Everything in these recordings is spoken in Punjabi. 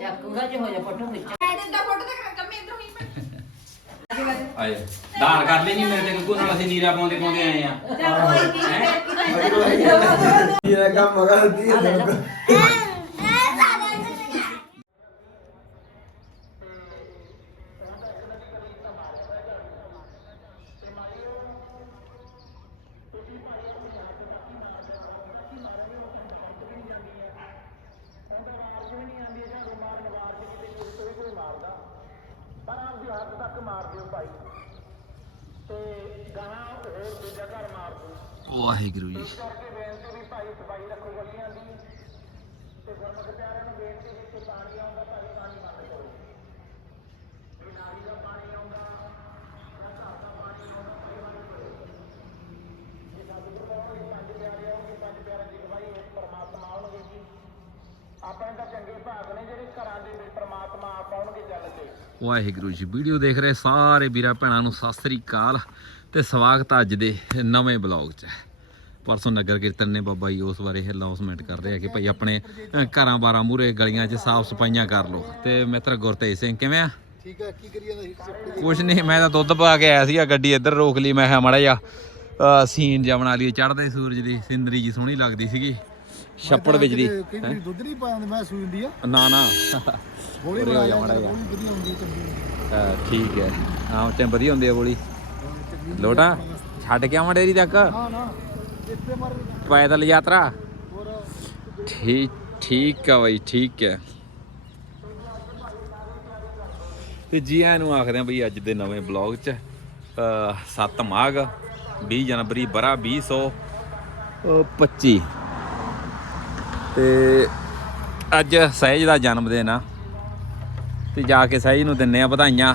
ਚੱਕ ਉਹਦਾ ਚ ਹੋ ਜਾ ਫੋਟੋ ਖਿੱਚ। ਆਏ। ਦਾਨ ਕਰ ਲਈ ਨਹੀਂ ਮੇਰੇ ਤੇ ਗੁੱਗੂ ਨਾਲ ਅਸੀਂ ਨੀਰਾ ਪਾਉਂਦੇ ਪਾਉਂਦੇ ਆਏ ਆ। ਇਹ ਕੰਮ ਕਰਦੀ ਹੈ ਵਾਹਿਗੁਰੂ ਜੀ ਵਾਹਿਗੁਰੂ ਜੀ ਵੀਡੀਓ ਦੇਖ ਰਹੇ ਸਾਰੇ ਵੀਰਾਂ ਭੈਣਾਂ ਨੂੰ ਸਤਿ ਸ੍ਰੀ ਅਕਾਲ ਤੇ ਸਵਾਗਤ ਅੱਜ ਦੇ ਨਵੇਂ ਬਲੌਗ 'ਚ। ਪਰਸੋਂ ਨਗਰ ਕੀਰਤਨ ਨੇ ਬਾਬਾ ਜੀ ਉਸ ਬਾਰੇ ਅਨਾਉਂਸਮੈਂਟ ਕਰ ਰਹੇ ਆ ਕਿ ਭਾਈ ਆਪਣੇ ਘਰਾਂ ਬਾਰਾਂ ਮੂਰੇ ਗਲੀਆਂ 'ਚ ਸਾਫ਼ ਸਫਾਈਆਂ ਕਰ ਲਓ। ਤੇ ਮਿੱਤਰ ਗੁਰਤੇਜ ਸਿੰਘ ਕਿਵੇਂ ਆ? ਠੀਕ ਹੈ ਕੀ ਕਰੀਏ ਨਾ ਕੁਛ ਨਹੀਂ ਮੈਂ ਤਾਂ ਦੁੱਧ ਪਾ ਕੇ ਆਇਆ ਸੀਗਾ ਗੱਡੀ ਇੱਧਰ ਰੋਕ ਲਈ ਮੈਂ ਕਿਹਾ ਮੜਾ ਜਾ ਸੀਨ ਜਿਹਾ ਬਣਾ ਲਈ ਚੜ੍ਹਦੇ ਸੂਰਜ ਦੀ ਸਿੰਦਰੀ ਜੀ ਸੋਹਣੀ ਲੱਗਦੀ ਸੀਗੀ ਛੱਪੜ ਵਿੱਚ ਦੀ ਦੁੱਧ ਨਹੀਂ ਪਾਉਂਦੇ ਮੈਂ ਸੂਈ ਹੁੰਦੀ ਆ। ਨਾ ਨਾ। ਬਣਾ ਲਿਆ ਮਾੜਾ ਜਿਹਾ। ਵੀ ਵਧੀਆ ਹੁੰਦੀ ਹੈ ਠੀਕ ਹੈ। ਆਹ ਤੇ ਵਧੀਆ ਹੁੰਦੀ ਬੋਲੀ ਹਾਂ, ਚੰਗੀ ਲੋਟਾ ਛੱਡ ਕੇ ਆਵਾਂ ਡੇਰੀ ਤੱਕ? ਨਾ ਨਾ ਇੱਥੇ ਮਰ ਪੈਦਲ ਯਾਤਰਾ? ਠੀਕ ਠੀਕ ਆ ਬਾਈ ਠੀਕ ਹੈ। ਤੇ ਜੀ ਆਇਆਂ ਨੂੰ ਆਖਦੇ ਆ ਬਈ ਅੱਜ ਦੇ ਨਵੇਂ ਬਲੌਗ 'ਚ ਅ, 7 ਮਾਘ 20 ਜਨਵਰੀ ਬਰਾ 2025 ਤੇ ਅੱਜ ਸਹਿਜ ਦਾ ਜਨਮ ਦਿਨ ਆ। ਤੇ ਜਾ ਕੇ ਸਹਿਜ ਨੂੰ ਦਿੰਨੇ ਆ ਵਧਾਈਆਂ।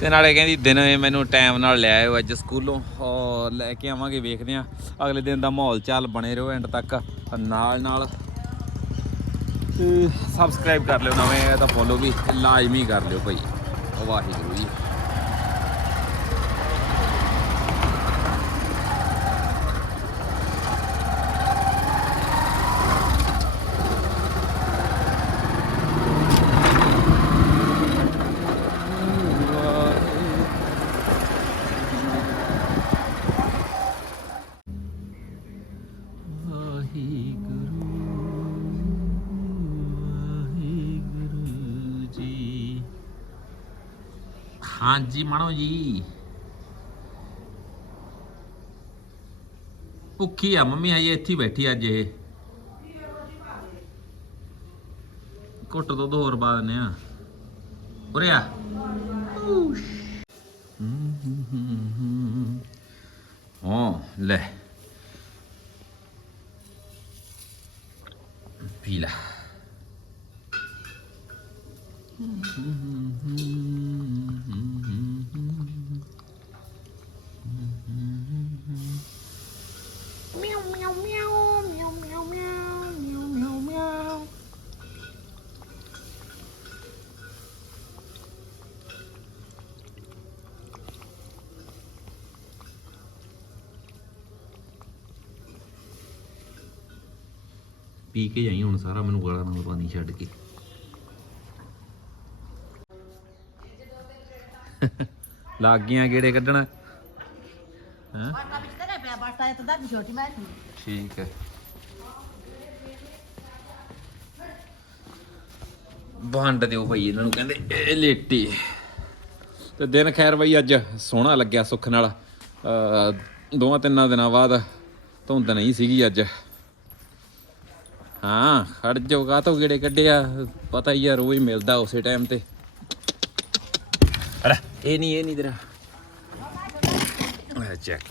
ਤੇ ਨਾਲੇ ਕਹਿੰਦੀ ਦਿਨ ਮੈਨੂੰ ਟਾਈਮ ਨਾਲ ਲੈ ਆਇਓ ਅੱਜ ਸਕੂਲੋਂ। ਔਰ ਲੈ ਕੇ ਆਵਾਂਗੇ, ਵੇਖਦੇ ਆ। ਅਗਲੇ ਦਿਨ ਦਾ ਮਾਹੌਲ ਚਾਲ ਬਣੇ ਰਹੋ ਐਂਡ ਤੱਕ। ਨਾਲ ਨਾਲ ਸਬਸਕ੍ਰਾਈਬ ਕਰ ਲਿਓ ਨਵੇਂ ਤਾਂ ਫੋਲੋ ਵੀ ਲਾਜ਼ਮੀ ਕਰ ਲਿਓ ਭਾਈ। ਵਾਹਿਗੁਰੂ ਜੀ। ਹਾਂਜੀ ਮਣੋ ਜੀ। ਭੁੱਖੀ ਆ ਮੰਮੀ ਹਜੇ ਇੱਥੇ ਬੈਠੀ ਅੱਜ ਇਹ। ਘੁੱਟ ਦੁੱਧ ਹੋਰ ਪਾ ਦਿੰਨੇ ਆ। ਉਰੇ ਆ। ਹਾਂ ਲੈ। ਪੀ ਕੇ ਜਾਈ, ਹੁਣ ਸਾਰਾ ਮੈਨੂੰ ਗਾਲਾਂ ਨਾਲ ਪਾਣੀ ਛੱਡ ਕੇ। ਲੱਗ ਗਈਆਂ ਗੇੜੇ ਕੱਢਣ। ਹੈਂ? ਬਾਟਾ ਵਿੱਚ ਤੇ ਪਿਆ ਬਾਟਾ ਇਹ ਤਾਂ ਦੀ ਛੋਟੀ ਮੈਂ ਠੀਕ ਹੈ। ਵੰਡ ਦਿਓ ਭਾਈ ਇਹਨਾਂ ਨੂੰ, ਕਹਿੰਦੇ ਇਹ ਲੇਟੀ। ਤੇ ਦਿਨ ਖੈਰ ਬਈ, ਅੱਜ ਸੋਹਣਾ ਲੱਗਿਆ ਸੁੱਖ ਨਾਲ। ਅ ਦੋਵਾਂ ਤਿੰਨਾਂ ਦਿਨਾਂ ਬਾਅਦ ਧੁੰਦ ਨਹੀਂ ਸੀਗੀ ਅੱਜ। ਹਾਂ ਖੜ ਜਾਊਗਾ ਤਾਂ ਗੇੜੇ ਕੱਢਿਆ? ਪਤਾ ਹੀ ਆ ਰੋਜ਼ ਮਿਲਦਾ ਉਸੇ ਟਾਈਮ ਤੇ। ਅਰੇ। ਇਹ ਨਹੀਂ ਇਹ ਨਹੀਂ ਤੇਰਾ। ਆ ਚੈੱਕ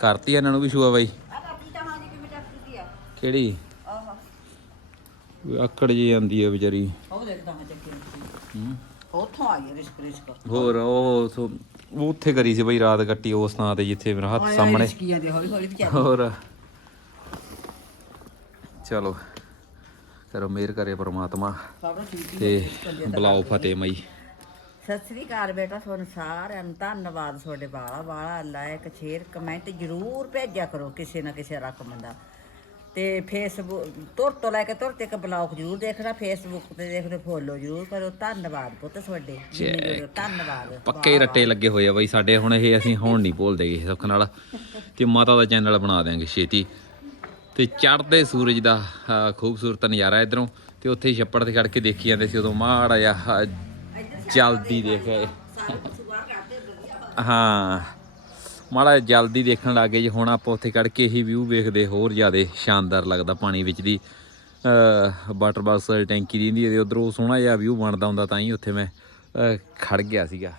ਕਰਤੀ ਇਹਨਾਂ ਨੂੰ ਵੀ ਸ਼ੂਆ ਬਾਈ। ਕਿਹੜੀ? ਆਹ। ਆਕੜ ਜੀ ਜਾਂਦੀ ਹੈ ਵਿਚਾਰੀ। ਉਹ ਦੇਖਦਾ ਮੈਂ। ਉੱਥੋਂ ਆ ਗਿਆ ਰਿਸਕ ਰਿਸਕ। ਹੋਰ ਉਹ ਉਹ ਉੱਥੇ ਕਰੀ ਸੀ ਬਈ ਰਾਤ ਕੱਟੀ ਉਸ ਥਾਂ ਤੇ ਜਿੱਥੇ ਮੇਰਾ ਹੱਥ ਸਾਹਮਣੇ। ਰਿਸਕੀਆਂ ਦੇ ਹੌਲੀ ਹੌਲੀ ਵਿਚਾਰ। ਹੋਰ। ਚਲੋ ਕਰੋ ਮਿਹਰ ਕਰੇ ਪ੍ਰਮਾਤਮਾ। ਸਭ ਠੀਕ ਤੇ ਬੁਲਾਓ ਫਤਿਹ ਮਈ। ਸਤਿ ਸ੍ਰੀ ਅਕਾਲ ਬੇਟਾ ਤੁਹਾਨੂੰ ਸਾਰਿਆਂ ਨੂੰ ਧੰਨਵਾਦ ਤੁਹਾਡੇ ਬਾਲਾ ਬਾਲਾ ਲਾਇਕ ਸ਼ੇਅਰ ਕਮੈਂਟ ਜਰੂਰ ਭੇਜਿਆ ਕਰੋ ਕਿਸੇ ਨਾ ਕਿਸੇ ਰਕਮ ਦਾ। ਤੇ ਫੇਸਬੁੱਕ ਤੁਰ ਤੋਂ ਲੈ ਕੇ ਤੁਰ ਤੱਕ ਬਲੌਗ ਜਰੂਰ ਦੇਖਣਾ ਫੇਸਬੁੱਕ ਤੇ ਦੇਖਦੇ ਫੋਲੋ ਜਰੂਰ ਕਰੋ ਧੰਨਵਾਦ ਪੁੱਤ ਤੁਹਾਡੇ ਧੰਨਵਾਦ। ਪੱਕੇ ਰੱਟੇ ਲੱਗੇ ਹੋਏ ਆ ਬਈ ਸਾਡੇ ਹੁਣ ਇਹ ਅਸੀਂ ਹੁਣ ਨਹੀਂ ਭੁੱਲਦੇ ਗੇ ਸੁੱਖ ਨਾਲ ਤੇ ਮਾਤਾ ਦਾ ਚੈਨਲ ਬਣਾ ਦਿਆਂਗੇ ਛੇਤੀ। ਤੇ ਚੜ੍ਹਦੇ ਸੂਰਜ ਦਾ ਖੂਬਸੂਰਤ ਨਜ਼ਾਰਾ ਇਧਰੋਂ ਤੇ ਉੱਥੇ ਛੱਪੜ ਤੇ ਖੜ ਕੇ ਦੇਖੀ ਜਾਂਦੇ ਸੀ ਉਦੋਂ ਮਾੜਾ ਜਿਹਾ ਜਲਦੀ ਦੇਖ ਹਾਂ। ਮਾੜਾ ਜਲਦੀ ਦੇਖਣ ਲੱਗੇ ਜੇ ਹੁਣ ਆਪਾਂ ਉੱਥੇ ਕੱਢ ਕੇ ਇਹੀ ਵਿਊ ਵੇਖਦੇ ਹੋਰ ਜ਼ਿਆਦਾ ਸ਼ਾਨਦਾਰ ਲੱਗਦਾ ਪਾਣੀ ਵਿੱਚ ਦੀ। ਵਾਟਰ ਬਾਕਸ ਟੈਂਕੀ ਦੀ ਹੁੰਦੀ ਹੈ ਤੇ ਉਧਰੋਂ ਸੋਹਣਾ ਜਿਹਾ ਵਿਊ ਬਣਦਾ ਹੁੰਦਾ ਤਾਂ ਹੀ ਉੱਥੇ ਮੈਂ ਅਹ, ਖੜ ਗਿਆ ਸੀਗਾ।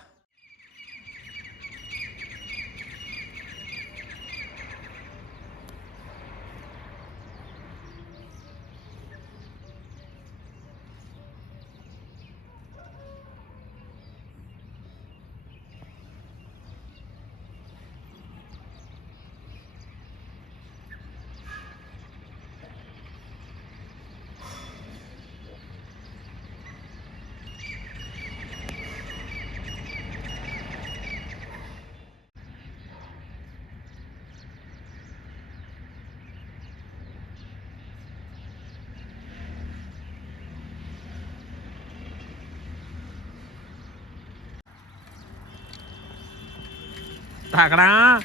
ਤਕੜਾ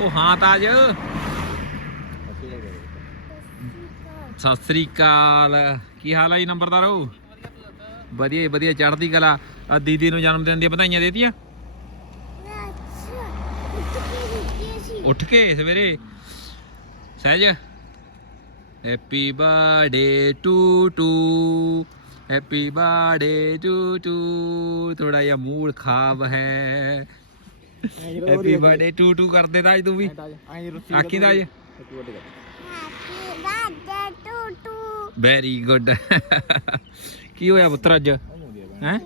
ਉਹ ਹਾਂ ਤਾਜ। ਸਤਿ ਸ੍ਰੀ ਅਕਾਲ। ਕੀ ਹਾਲ ਹੈ ਜੀ ਨੰਬਰਦਾਰੋ? ਵਧੀਆ ਜੀ, ਵਧੀਆ ਚੜ੍ਹਦੀ ਕਲਾ। ਆ ਦੀਦੀ ਨੂੰ ਜਨਮ ਦਿਨ ਦੀਆਂ ਵਧਾਈਆਂ ਦੇਤੀਆਂ। ਉੱਠ ਕੇ ਸਵੇਰੇ। Sahaj. Happy birthday to to happy birthday to to ਥੋੜਾ ਜਿਹਾ ਮੂਡ ਖਾਬ ਹੈ। ਹੈਪੀ ਬਰਥਡੇ ਟੂ ਟੂ ਕਰਦੇ ਤਾਂ ਅੱਜ ਤੂੰ ਵੀ। ਆਖੀ ਦਾ ਅੱਜ ਵੈਰੀ ਗੁੱਡ ਕੀ ਹੋਇਆ ਪੁੱਤਰ ਅੱਜ? ਹੈ?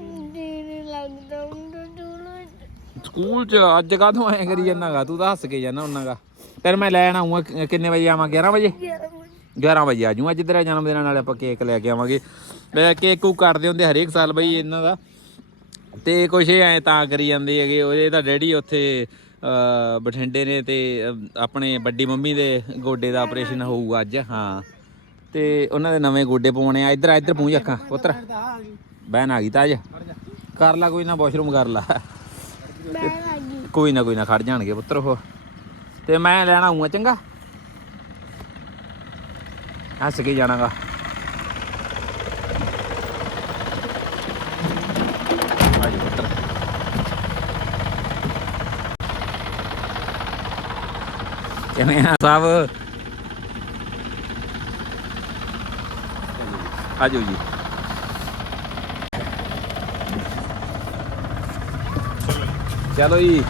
ਸਕੂਲ ਚ ਅੱਜ ਕਾਹਤੋਂ ਆਇਆ ਕਰੀ ਜਾਨਾਗਾ ਤੂੰ ਤਾਂ ਹੱਸ ਕੇ ਜਾਨਾ ਹੁੰਨਾਗਾ ਫਿਰ ਮੈਂ ਲੈਣ ਆਉਂਗਾ ਕਿੰਨੇ ਵਜੇ ਆਵਾਂ? 11 ਵਜੇ? 11 ਵਜੇ ਆ ਜੂ ਅੱਜ ਤੇਰਾ ਜਨਮ ਦਿਨ ਨਾਲ ਆਪਾਂ ਕੇਕ ਲੈ ਕੇ ਆਵਾਂਗੇ। ਮੈਂ ਕੇਕ ਕੂ ਕੱਟਦੇ ਹੁੰਦੇ ਹਰੇਕ ਸਾਲ ਬਈ ਇਹਨਾਂ ਦਾ। ਤੇ ਕੁਛ ਇਹ ਐ ਤਾਂ ਕਰੀ ਜਾਂਦੇ ਹੈਗੇ। ਉਹ ਇਹਦਾ ਡੈਡੀ ਉੱਥੇ ਬਠਿੰਡੇ ਨੇ ਤੇ ਆਪਣੇ ਵੱਡੀ ਮੰਮੀ ਦੇ ਗੋਡੇ ਦਾ ਆਪਰੇਸ਼ਨ ਹੋਊਗਾ ਅੱਜ ਹਾਂ। ਤੇ ਉਹਨਾਂ ਦੇ ਨਵੇਂ ਗੋਡੇ ਪਾਉਣੇ ਆ। ਇੱਧਰ ਇੱਧਰ ਪੂੰਝ ਅੱਖਾਂ ਪੁੱਤਰ। ਬਹਿਨ ਆ ਗਈ ਤਾਜ ਕਰ ਲਾ ਕੋਈ ਨਾ ਵਾਸ਼ਰੂਮ ਕਰ ਲਾ। ਕੋਈ ਨਾ ਕੋਈ ਨਾ ਖੜ ਜਾਣਗੇ ਪੁੱਤਰ ਉਹ। ਤੇ ਮੈਂ ਲੈਣਾ ਆਉਂਗਾ ਚੰਗਾ। ਹੱਸ ਕੇ ਜਾਣਾਗਾ। ਆਜੀ ਪੁੱਤਰ ਕਿਵੇਂ ਆ ਸਭ ਆਜੋ ਜੀ। ਚਲੋ ਜੀ।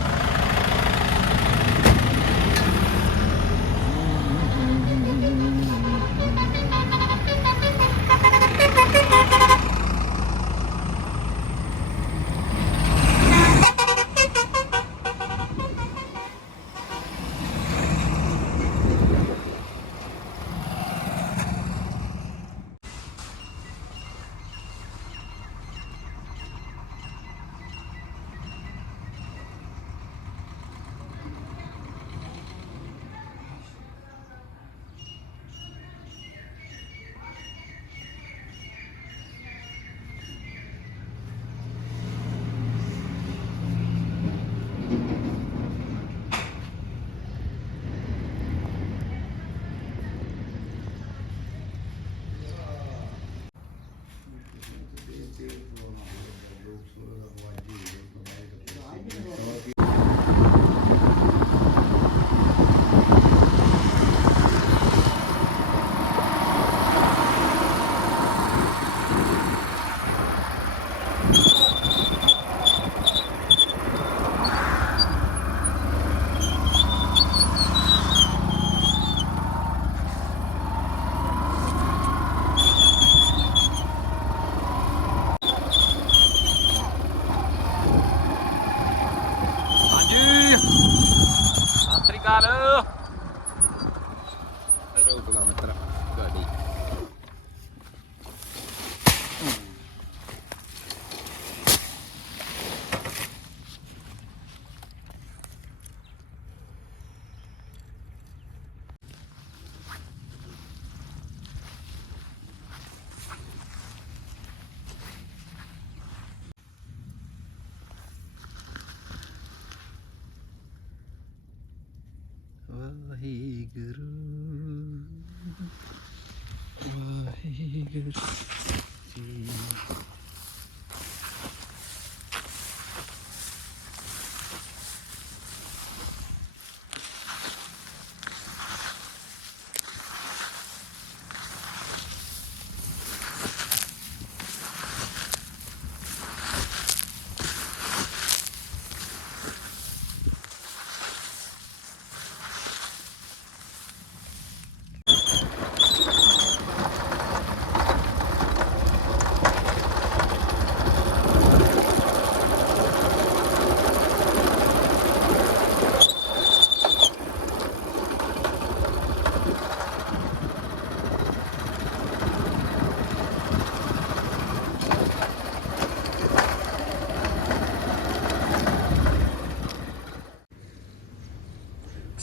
Ach,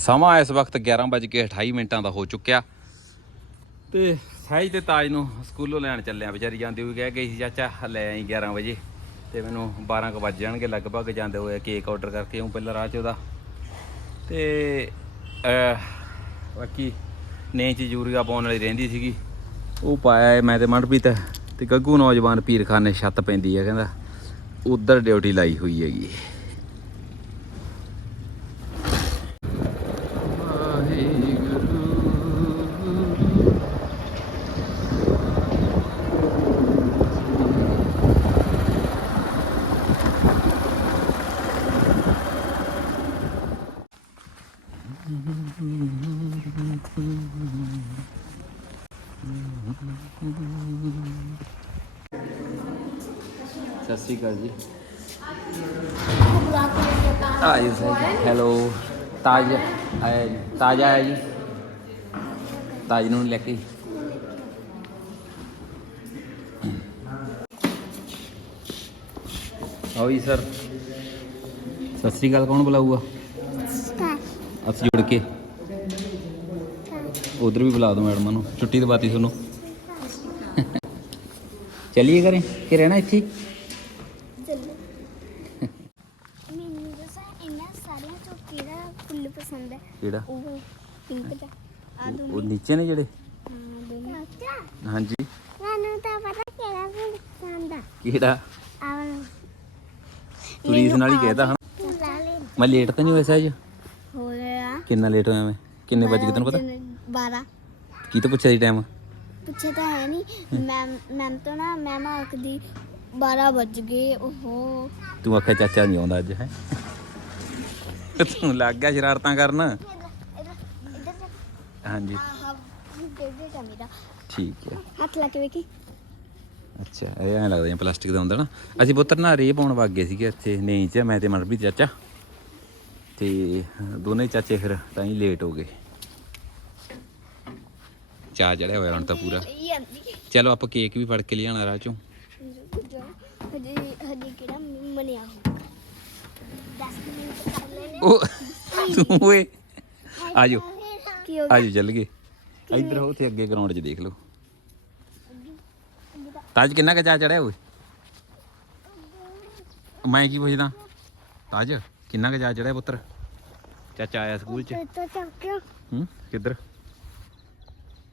ਸਮਾਂ ਇਸ ਵਕਤ 11:28 ਮਿੰਟਾਂ ਦਾ ਹੋ ਚੁੱਕਿਆ। ਤੇ ਸਹਿਜ ਤੇ ਤਾਜ ਨੂੰ ਸਕੂਲੋਂ ਲੈਣ ਚੱਲਿਆ, ਵਿਚਾਰੀ ਜਾਂਦੇ ਹੋਈ ਕਹਿ ਗਈ ਸੀ, ਚਾਚਾ, ਲੈ ਆਈ 11 ਵਜੇ। ਤੇ ਮੈਨੂੰ 12 ਕੁ ਵੱਜ ਜਾਣਗੇ ਲਗਭਗ, ਜਾਂਦੇ ਹੋਏ ਕੇਕ ਆਰਡਰ ਕਰਕੇ ਉਹ ਪਹਿਲਾਂ ਰਾਹ 'ਚ ਉਹਦਾ। ਤੇ ਬਾਕੀ ਨੇਚ ਯੂਰੀਆ ਪਾਉਣ ਵਾਲੀ ਰਹਿੰਦੀ ਸੀਗੀ। ਉਹ ਪਾਇਆ ਹੈ ਮੈਂ ਤੇ ਮਨਪ੍ਰੀਤ ਤੇ ਗੱਗੂ ਨੌਜਵਾਨ ਪੀਰਖਾਨੇ ਛੱਤ ਪੈਂਦੀ ਹੈ ਕਹਿੰਦਾ, ਉਧਰ ਡਿਊਟੀ ਲਾਈ ਹੋਈ ਹੈਗੀ ਵਾਹਿਗੁਰੂ ਸਤਿ ਸ਼੍ਰੀ ਅਕਾਲ ਜੀ ਆਇਓ ਸਰ ਹੈਲੋ ਤਾਜ ਆਇਆ ਜੀ ਤਾਜ ਆਇਆ ਜੀ। ਤਾਜ ਨੂੰ ਲੈ ਕੇ। ਆਓ ਜੀ ਸਰ। ਸਤਿ ਸ਼੍ਰੀ ਅਕਾਲ ਕੌਣ ਬੁਲਾਊਗਾ? ਅਸੀਂ ਜੁੜ ਕੇ। ਉਧਰ ਵੀ ਬੁਲਾ ਦੋ ਮੈਡਮਾਂ ਨੂੰ। ਛੁੱਟੀ ਦਵਾਤੀ ਤੁਹਾਨੂੰ। ਚਲਿਏ ਕਰੇ ਕਿ ਰਹਿਣਾ ਇੱਥੇ ਹੀ? ਮੈਨੂੰ ਦੱਸਾਂ ਇਹਨਾਂ ਸਾਰਿਆਂ ਚੋਂ ਕਿਹੜਾ ਫੁੱਲ ਪਸੰਦ ਹੈ ਕਿਹੜਾ ਉਹ ਪਿੰਕ ਦਾ ਆ ਨੀਚੇ ਨੇ ਜਿਹੜੇ? ਹਾਂਜੀ। ਮੈਨੂੰ ਤਾਂ ਪਤਾ ਕਿਹੜਾ ਫੁੱਲ ਪਸੰਦ ਆ। ਕਿਹੜਾ? ਤੂੰ ਰੀਸ ਨਾਲ ਹੀ ਕਹਿਦਾ ਹਨਾ। ਮੈਂ ਲੇਟ ਤਾਂ ਨਹੀਂ ਹੋਇਆ ਸਹਿਜ। ਹੋ ਗਿਆ। ਕਿੰਨਾ ਲੇਟ ਹੋਇਆ ਮੈਂ? ਕਿੰਨੇ ਵਜੇ ਤੈਨੂੰ ਪਤਾ? 12 ਕੀ ਤਾਂ ਪੁੱਛਿਆ ਸੀ ਟਾਈਮ ਪੁੱਛੇ ਤਾਂ ਹੈ ਨਹੀਂ ਮੈਮ ਮੈਮ ਤੋਂ ਨਾ ਮੈਮ ਆਖਦੀ 12 ਵੱਜ ਗਏ ਓਹੋ। ਤੂੰ ਆਖਿਆ ਚਾਚਾ ਨਹੀਂ ਆਉਂਦਾ ਅੱਜ ਹੈ। ਤੂੰ ਲੱਗ ਗਿਆ ਸ਼ਰਾਰਤਾਂ ਕਰਨ। ਹਾਂਜੀ। ਆਹ ਦੇ ਦੇ ਜਾ ਮੇਰਾ ਠੀਕ ਹੈ। ਹੱਥ ਲਾ ਕੇ ਵੇਖੀ ਅੱਛਾ ਇਹ ਐਂ ਲੱਗਦਾ ਜਿਵੇਂ ਪਲਾਸਟਿਕ ਦਾ ਹੁੰਦਾ ਨਾ। ਅਸੀਂ ਪੁੱਤਰ ਨਾ ਰੇ ਪਾਉਣ ਵਗ ਗਏ ਸੀਗੇ ਇੱਥੇ ਨਹੀਂ ਚ ਮੈਂ ਤੇ ਮਨਪ੍ਰੀਤ ਚਾਚਾ। ਤੇ ਦੋਨੇ ਚਾਚੇ ਫਿਰ ਤਾਂ ਹੀ ਲੇਟ ਹੋ ਗਏ। ਚਾਹ ਚੜਿਆ ਹੋਇਆ ਹੁਣ ਤਾਂ ਪੂਰਾ। ਚਲੋ ਆਪਾਂ ਕੇਕ ਵੀ ਫੜ ਕੇ ਲਿਆਣਾ ਰਾਹ ਚੋਂ। ਹਜੇ ਹਜੇ ਕਿਹੜਾ ਮਨਿਆ ਹੋ 10 ਮਿੰਟ ਕਰ ਲੈਣੇ। ਉਹ ਤੂੰ ਓਏ। ਆਜੋ। ਆਜੋ ਚੱਲ ਗਏ। ਇੱਧਰ ਹੋ ਤੇ ਅੱਗੇ ਗਰਾਊਂਡ 'ਚ ਦੇਖ ਲਓ। ਤਾਜ ਕਿੰਨਾ ਕੁ ਚੜਿਆ ਓਏ? ਮੈਂ ਕੀ ਪੁੱਛਦਾ? ਤਾਜ ਕਿੰਨਾ ਕੁ ਚੜਿਆ ਪੁੱਤਰ? ਚਾਚਾ ਆਇਆ ਸਕੂਲ 'ਚ। ਤਾਂ ਹੂੰ ਕਿੱਧਰ?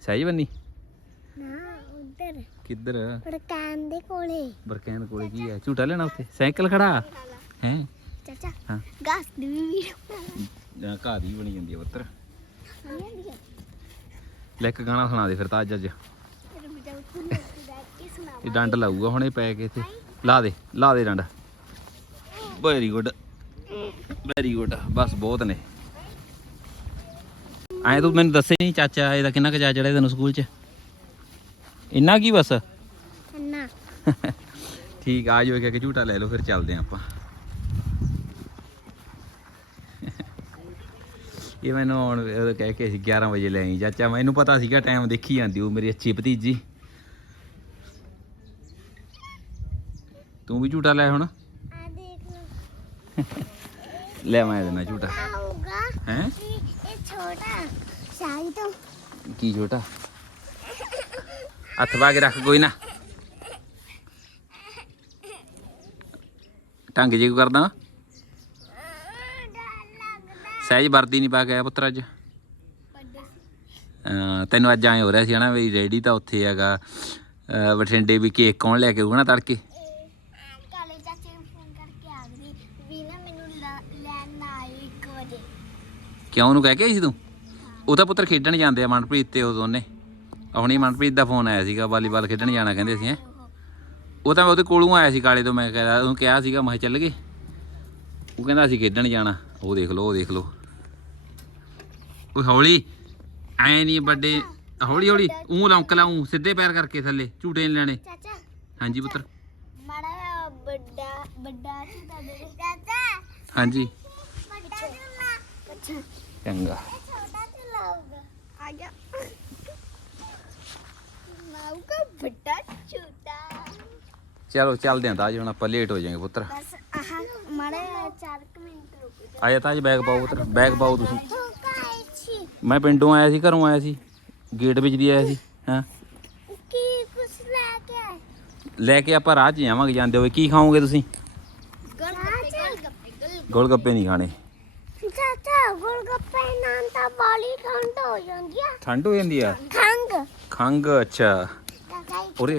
ਸਹੀ ਬੰਨੀ? ਨਾ ਉਧਰ। ਕਿੱਧਰ? ਪਰ ਕਾਂ ਦੇ ਕੋਲੇ। ਬਰਕੈਨ ਕੋਲੇ ਕੀ ਹੈ? ਝੂਟਾ ਲੈਣਾ ਉੱਥੇ? ਸਾਈਕਲ ਖੜਾ? ਹੈ? ਚਾਚਾ ਹਾਂ। ਗਾਸ ਦੀ ਵੀ ਘਾਹ ਦੀ ਬਣੀ ਜਾਂਦੀ ਹੈ ਪੁੱਤਰ। ਲੈ ਇੱਕ ਗਾਣਾ ਸੁਣਾ ਦੇ ਫਿਰ ਤਾਂ ਅੱਜ ਅੱਜ। ਕੇ ਕੇ ਇਹ ਡੰਡ ਲਾਊਗਾ ਹੁਣੇ ਪੈ ਕੇ ਇੱਥੇ। ਲਾ ਦੇ ਲਾ ਦੇ ਡੰਡ। ਵੈਰੀ ਗੁੱਡ ਵੈਰੀ ਗੁੱਡ ਬਸ ਬਹੁਤ ਨੇ। ਐ ਤੂੰ ਮੈਨੂੰ ਦੱਸੇ ਨਹੀਂ ਚਾਚਾ ਇਹਦਾ ਕਿੰਨਾ ਕੁ ਚਾ ਚੜਿਆ ਤੈਨੂੰ ਸਕੂਲ 'ਚ? ਇੰਨਾ ਕੀ ਬਸ? ਨਾ ਠੀਕ ਆ ਇੱਕ ਇੱਕ ਝੂਟਾ ਲੈ ਲਓ ਫਿਰ ਚੱਲਦੇ ਆਪਾਂ। ਇਹ ਮੈਨੂੰ ਹੁਣ ਉਹ ਕਹਿ ਕੇ ਸੀ 11 ਵਜੇ ਲੈ ਆਈ। ਚਾਚਾ ਮੈਨੂੰ ਪਤਾ ਸੀਗਾ ਟਾਈਮ ਦੇਖੀ ਜਾਂਦੀ ਉਹ ਮੇਰੀ ਅੱਛੀ ਭਤੀਜੀ। ਤੂੰ ਵੀ ਝੂਟਾ ਲੈ ਹੁਣ? ਆ ਦੇਖ ਲਓ। ਲੈ ਮੈਂ ਦੇਣਾ ਝੂਟਾ। ਆਊਗਾ। ਹੈ? ਇਹ ਇਹ ਛੋਟਾ। ਸ਼ਾਹੀ ਤੋਂ। ਕੀ ਝੂਟਾ ਹੱਥ ਪਾ ਕੇ ਰੱਖ ਕੋਈ ਨਾ। ਢੰਗ ਜੇ ਕੋ ਕਰਦਾ? ਸਹਿਜ ਵਰਦੀ ਨਹੀਂ ਪਾ ਕੇ ਆਇਆ ਪੁੱਤਰ ਅੱਜ? ਤੈਨੂੰ ਅੱਜ ਐਂ ਹੋ ਰਿਹਾ ਸੀ ਹਨਾ ਵੀ ਰੈਡੀ ਤਾਂ ਉੱਥੇ ਹੈਗਾ। ਬਠਿੰਡੇ ਵੀ ਕੇਕ ਕੌਣ ਲੈ ਕੇ ਆਊਗਾ ਨਾ ਤੜਕੇ? ਕਾਲੇ ਚਾਚੇ ਨੂੰ ਫੋਨ ਕਰਕੇ ਆ ਗਈ ਵੀ ਨਾ ਮੈਨੂੰ ਲੈਣ ਆਈ 1 ਵਜੇ ਕਿਉਂ ਉਹਨੂੰ ਕਹਿ ਕੇ ਆਈ ਸੀ ਤੂੰ? ਉਹ ਤਾਂ ਪੁੱਤਰ ਖੇਡਣ ਜਾਂਦੇ ਆ ਮਨਪ੍ਰੀਤ ਤੇ ਉਹ ਦੋਨੇ। ਆਪਣੀ ਮਨਪ੍ਰੀਤ ਦਾ ਫੋਨ ਆਇਆ ਸੀਗਾ, ਵਾਲੀਬਾਲ ਖੇਡਣ ਜਾਣਾ ਕਹਿੰਦੇ ਸੀ, ਹੈਂ। ਉਹ ਤਾਂ ਮੈਂ ਉਹਦੇ ਕੋਲੋਂ ਆਇਆ ਸੀ ਕਾਲੇ ਤੋਂ, ਮੈਂ ਕਹਿੰਦਾ ਉਹਨੂੰ ਕਿਹਾ ਸੀਗਾ, ਮੈਂ ਚੱਲ ਗਏ। ਉਹ ਕਹਿੰਦਾ ਅਸੀਂ ਖੇਡਣ ਜਾਣਾ। ਉਹ ਦੇਖ ਲਓ ਉਹ ਦੇਖ ਲਓ। ਓਏ ਹੌਲੀ ਐ ਨਹੀਂ ਵੱਡੇ ਹੌਲੀ ਹੌਲੀ ਉਹ ਲੌਂਕ ਲਾ ਊਂ ਸਿੱਧੇ ਪੈਰ ਕਰਕੇ ਥੱਲੇ ਝੂਟੇ ਨਹੀਂ ਲੈਣੇ। ਚਾਚਾ। ਹਾਂਜੀ ਪੁੱਤਰ। ਮਾੜਾ ਜਿਹਾ ਵੱਡਾ ਵੱਡਾ ਝੂਟਾ ਦੇ ਦੇ ਚਾਚਾ। ਹਾਂਜੀ। ਵੱਡਾ ਝੂਲਾ ਅੱਛਾ। ਚੰਗਾ। ਛੋਟਾ ਝੂਲਾ ਹੋਊਗਾ ਆ ਗਿਆ ਮਾਊਗਾ ਵੱਡਾ ਝੂਟਾ ਚਲੋ ਚੱਲਦੇ ਆਂ ਤਾਜ ਹੁਣ ਆਪਾਂ ਲੇਟ ਹੋ ਜਾਵਾਂਗੇ ਪੁੱਤਰ। ਬਸ ਆਹ। ਮਾੜਾ ਜਿਹਾ। ਚਾਰ ਕੁ ਮਿੰਟ ਰੁਕ ਜਾ। ਆਇਆ ਤਾਜ ਬੈਗ ਪਾਓ ਪੁੱਤਰ ਬੈਗ ਪਾਓ ਤੁਸੀਂ। ਆਈ ਸੀ ਮੈਂ ਪਿੰਡੋਂ ਆਇਆ ਸੀ ਘਰੋਂ ਆਇਆ ਸੀ। ਗੇਟ ਵਿੱਚ ਦੀ ਆਇਆ ਸੀ ਹਾਂ। ਕੀ ਕੁਛ ਲੈ ਕੇ ਆਏ? ਲੈ ਕੇ ਆਪਾਂ ਰਾਹ 'ਚ ਜਾਵਾਂਗੇ ਜਾਂਦੇ ਹੋਏ। ਕੀ ਖਾਓਗੇ ਤੁਸੀਂ? ਗੋਲਗੱਪੇ ਗੋਲ ਗੱਪੇ ਨਹੀਂ ਖਾਣੇ। ਚਾਚਾ ਗੋਲਗੱਪੇ ਨਾਲ ਤਾਂ ਬਾਲੀ ਠੰਡ ਹੋ ਜਾਂਦੀ ਆ। ਠੰਡ ਹੋ ਜਾਂਦੀ ਆ? ਖੰਗ ਖੰਗ ਅੱਛਾ। ਉਰੇ।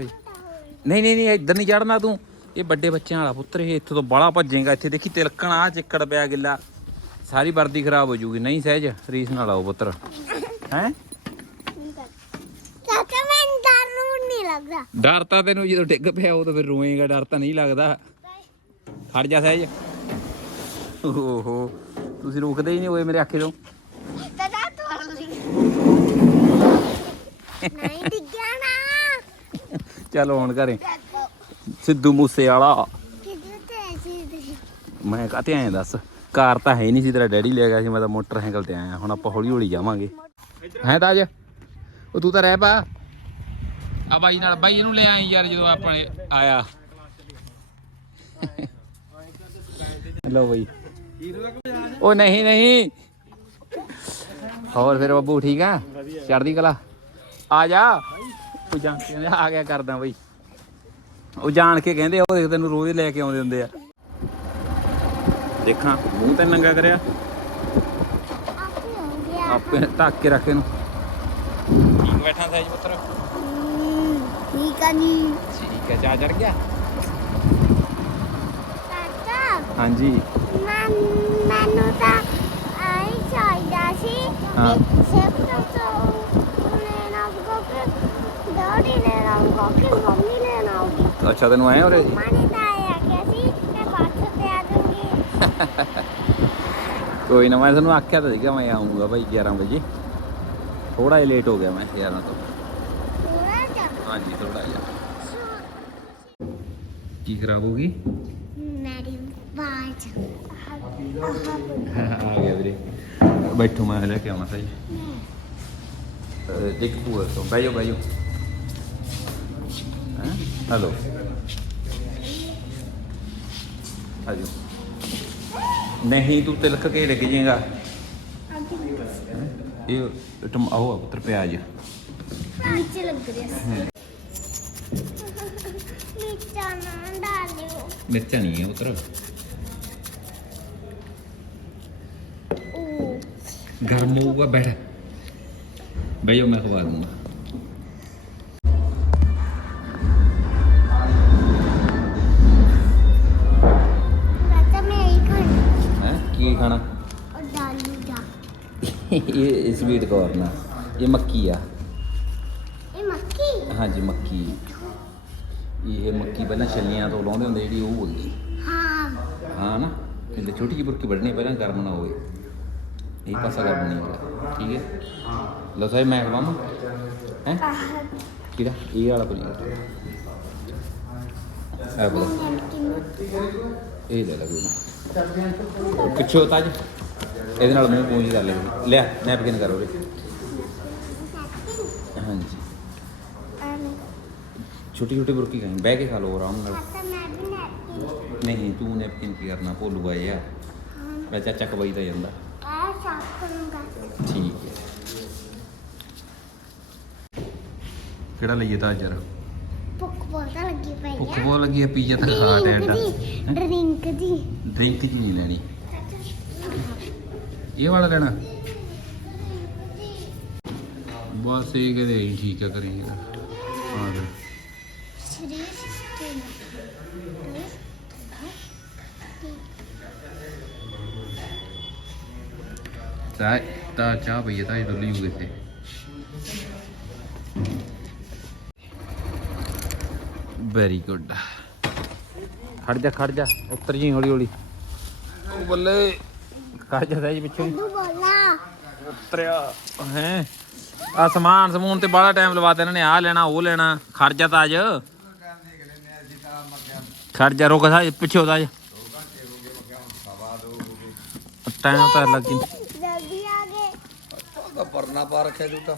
ਨਹੀਂ ਨਹੀਂ ਨਹੀਂ ਇੱਧਰ ਨਹੀਂ ਚੜਨਾ ਤੂੰ। ਇਹ ਵੱਡੇ ਬੱਚਿਆਂ ਵਾਲਾ ਪੁੱਤਰ ਇਹ ਇੱਥੋਂ ਤੋਂ ਬਾਲਾ ਭੱਜੇਗਾ। ਇੱਥੇ ਦੇਖੀ ਤਿਲਕਣ ਆ ਚਿੱਕੜ ਪਿਆ ਗਿੱਲਾ। ਸਾਰੀ ਵਰਦੀ ਖਰਾਬ ਹੋ ਜੂਗੀ। ਨਹੀਂ ਸਹਿਜ ਰੀਸ ਨਾਲ ਆਓ ਪੁੱਤਰ। ਹੈ? ਚਾਚਾ ਮੈਨੂੰ ਡਰ ਨੂੰ ਨਹੀਂ ਲੱਗਦਾ। ਡਰ ਤਾਂ ਤੈਨੂੰ ਜਦੋਂ ਡਿੱਗ ਪਿਆ ਉਹ ਤਾਂ ਫਿਰ ਰੋਏਗਾ ਡਰ ਤਾਂ ਨਹੀਂ ਲੱਗਦਾ। ਖੜ ਜਾ ਸਹਿਜ। ਓਹੋ ਤੁਸੀਂ ਰੁਕਦੇ ਹੀ ਨਹੀਂ ਹੋਏ ਮੇਰੇ ਆਖੇ ਤੋਂ। ਚਾਚਾ ਤੋੜ ਲਈ ਨਹੀਂ ਡਿੱਗਿਆ ਨਾ। ਚੱਲ ਹੁਣ ਘਰੇ। ਸਿੱਧੂ ਮੂਸੇ ਵਾਲਾ ਤੇ ਸੀ ਮੈਂ ਕਾਤੇ ਆਇਆ ਦੱਸ? ਕਾਰ ਤਾਂ ਹੈ ਨਹੀਂ ਸੀ ਤੇਰਾ ਡੈਡੀ ਲੈ ਗਿਆ ਸੀ ਮੈਂ ਤਾਂ ਮੋਟਰਸਾਈਕਲ ਤੇ ਆਇਆ। ਹੁਣ ਆਪਾਂ ਹੌਲੀ ਹੌਲੀ ਜਾਵਾਂਗੇ। ਹੈ ਤਾਜ? ਉਹ ਤੂੰ ਤਾਂ ਰਹਿ ਪਾ। ਆ ਬਾਈ ਨਾਲ ਬਾਈ ਇਹਨੂੰ ਲੈ ਆਈ ਯਾਰ ਜਦੋਂ ਆਪਣੇ ਆਇਆ। ਲਓ ਬਾਈ। ਉਹ ਨਹੀਂ ਨਹੀਂ। ਹੋਰ ਫਿਰ ਬੱਬੂ ਠੀਕ ਆ? ਚੜਦੀ ਕਲਾ? ਆ ਜਾ। ਕਹਿੰਦੇ ਆ ਗਿਆ ਕਰਦਾ ਬਾਈ। ਉਹ ਜਾਣ ਕੇ ਕਹਿੰਦੇ ਉਹ ਦੇਖ ਤੈਨੂੰ ਰੋਜ਼ ਲੈ ਕੇ ਆਉਂਦੇ ਹੁੰਦੇ ਆ। ਦੇਖਾਂ ਮੂੰਹ ਤੇ ਨੰਗਾ ਕਰਿਆ। ਆਪੇ ਹੋ ਗਿਆ ਆਪੇ ਢੱਕ ਕੇ ਰੱਖ ਇਹਨੂੰ। ਠੀਕ ਬੈਠਾ ਸਹਿਜ ਪੁੱਤਰ? ਠੀਕ ਆ ਜੀ। ਠੀਕ ਹੈ ਚਾ ਚੜ ਗਿਆ? ਹਾਂਜੀ। ਮੈਂ ਮੈਨੂੰ ਤਾਂ ਆਈ ਚਾਹੀਦਾ ਸੀ ਹਾਂ। ਸੇਬ ਤੋਂ ਲੈਣਾ ਹੋਊਗਾ ਕਿ ਡੈਡੀ ਲੈਣਾ ਹੋਊਗਾ ਕਿ ਮੰਮੀ ਅੱਛਾ ਤੈਨੂੰ ਆਏ ਹੋਰੇ ਮਾਨੇ ਤਾਂ ਆਇਆ ਕਿ ਸੀ ਮੈਂ ਬਾਅਦ ਤੇ ਆ ਦੂੰਗੀ ਕੋਈ ਨਾ ਮੈਂ ਤੁਹਾਨੂੰ ਆਖਿਆ ਤਾਂ ਸੀਗਾ ਮੈਂ ਆਉਂਗਾ ਭਾਈ 11 ਵਜੇ। ਥੋੜਾ ਜਿਹਾ ਲੇਟ ਹੋ ਗਿਆ ਮੈਂ 11 ਤੋਂ। ਥੋੜਾ ਜਿਹਾ? ਹਾਂਜੀ ਥੋੜਾ ਜਿਹਾ। ਕੀ ਖਰਾਬ ਹੋ ਗਈ? ਮੇਰੀ ਬਾਜ ਆ ਗਿਆ ਵੀਰੇ। ਬੈਠੋ ਮੈਂ ਲੈ ਕੇ ਆਵਾਂ ਸਹੀ ਦੇਖ ਪੂਰਾ ਤੋਂ। ਬੈਜੋ ਬੈਜੋ ਹੈਲੋ ਆਜੋ। ਨਹੀਂ ਤੂੰ ਤਿਲਕ ਕੇ ਡਿੱਗ ਜਾਏਗਾ। ਇਹ ਟਮ ਆਹੋ ਆ ਪੁੱਤਰ ਪਿਆਜ। ਵਿੱਚ ਲੱਗ ਰਿਹਾ ਸੀ। ਮਿਰਚਾਂ ਨਾ ਡਾਲਿਓ। ਮਿਰਚਾਂ ਨਹੀਂ ਹੈ ਪੁੱਤਰ। ਗਰਮ ਹੋਊਗਾ ਬੈਠ। ਬੈਜੋ ਮੈਂ ਖਵਾ ਦੂੰਗਾ। ਇਹ ਸਵੀਟ ਕਾਰਨ ਆ ਇਹ ਮੱਕੀ ਆ। ਇਹ ਮੱਕੀ? ਹਾਂਜੀ ਮੱਕੀ। ਇਹ ਮੱਕੀ ਪਹਿਲਾਂ ਛੱਲੀਆਂ ਤੋਂ ਲਾਉਂਦੇ ਹੁੰਦੇ ਜਿਹੜੀ ਉਹ ਹੁੰਦੀ ਹਾਂ। ਹਾਂ ਨਾ ਇਹਦੇ ਛੋਟੀ ਜਿਹੀ ਬੁਰਕੀ ਵੱਢਣੀ ਪਹਿਲਾਂ ਗਰਮ ਨਾ ਹੋਵੇ। ਇਹ ਪਾਸਾ ਗਰਮ ਨਹੀਂ ਹੋਗਾ ਠੀਕ ਹੈ? ਲਓ ਸਾਹਿਬ ਮੈਂ ਖਵਾਵਾਂ। ਹੈ? ਕਿਹੜਾ ਇਹ ਵਾਲਾ ਕੋਈ ਆ ਬੋਲੋ। ਇਹ ਲੈ ਲੈ ਕੋਈ ਨਾ। ਪਿੱਛੇ ਤਾਜ। ਇਹਦੇ ਨਾਲ ਮੂੰਹ ਪੂੰਝ ਕਰ ਲੈ ਲੈ ਨੈਪਕਿਨ ਕਰੋ ਰੇ ਹਾਂਜੀ। ਛੋਟੀ ਛੋਟੀ ਬੁਰਕੀ ਖਾਈ। ਬਹਿ ਕੇ ਖਾ ਲਓ ਆਰਾਮ ਨਾਲ। ਨਹੀਂ ਤੂੰ ਨੈਪਕਿਨ ਕੀ ਕਰਨਾ? ਭੋਲੂਗਾ ਆ ਮੈਂ ਚਾਚਾ ਕਬਈ ਦਾ ਜਾਂਦਾ। ਠੀਕ ਹੈ। ਕਿਹੜਾ ਲਈਏ ਤਾਂ ਜਰਾ ਭੁੱਖ ਬਹੁਤ ਲੱਗੀ ਪਈ ਭੁੱਖ ਬਹੁਤ ਲੱਗੀ ਹੈ ਪੀਜ਼ਾ ਤਾਂ ਖਾ ਟੈਂਟ ਡਰਿੰਕ ਦੀ। ਡਰਿੰਕ ਜੀ ਨਹੀਂ ਲੈਣੀ। ਇਹ ਵਾਲਾ ਲੈਣਾ। ਬਸ ਇਹ ਕਹਦੇ ਹੀ ਠੀਕ ਆ ਕਰੀ ਯਾਰ ਆ ਗਿਆ। ਤਾ ਤਾ ਚਾਹ ਪਈਏ ਤਾਂ ਇਹ ਦੁੱਲੀ ਹੋ ਗਈ ਤੇ ਵੈਰੀ ਗੁੱਡ ਖੜ ਜਾ ਖੜ ਜਾ, ਉੱਤਰ ਜੀ ਹੌਲੀ ਹੌਲੀ ਉਹ ਬੱਲੇ। ਖੜ ਜਾ ਸਹੀ ਪਿੱਛੋਂ ਤੂੰ ਬੋਲਾ। ਉਤਰਿਆ। ਹੈ? ਆ ਸਮਾਨ ਸਮੂਨ ਤੇ ਬੜਾ ਟਾਈਮ ਲਵਾਤਾ ਇਹਨਾਂ ਨੇ ਆ ਲੈਣਾ ਉਹ ਲੈਣਾ ਖਰਜਾ ਤਾਂ ਅੱਜ। ਖਰਜਾ ਰੁਕ ਸਾ ਪਿੱਛੇ ਹੋ ਜਾ ਟਾਈਮ ਤਾਂ ਲੱਗੀ ਜਲਦੀ ਆ ਗਏ। ਉਹਦਾ ਪਰਨਾ ਪਾ ਰੱਖਿਆ ਤੂੰ ਤਾਂ।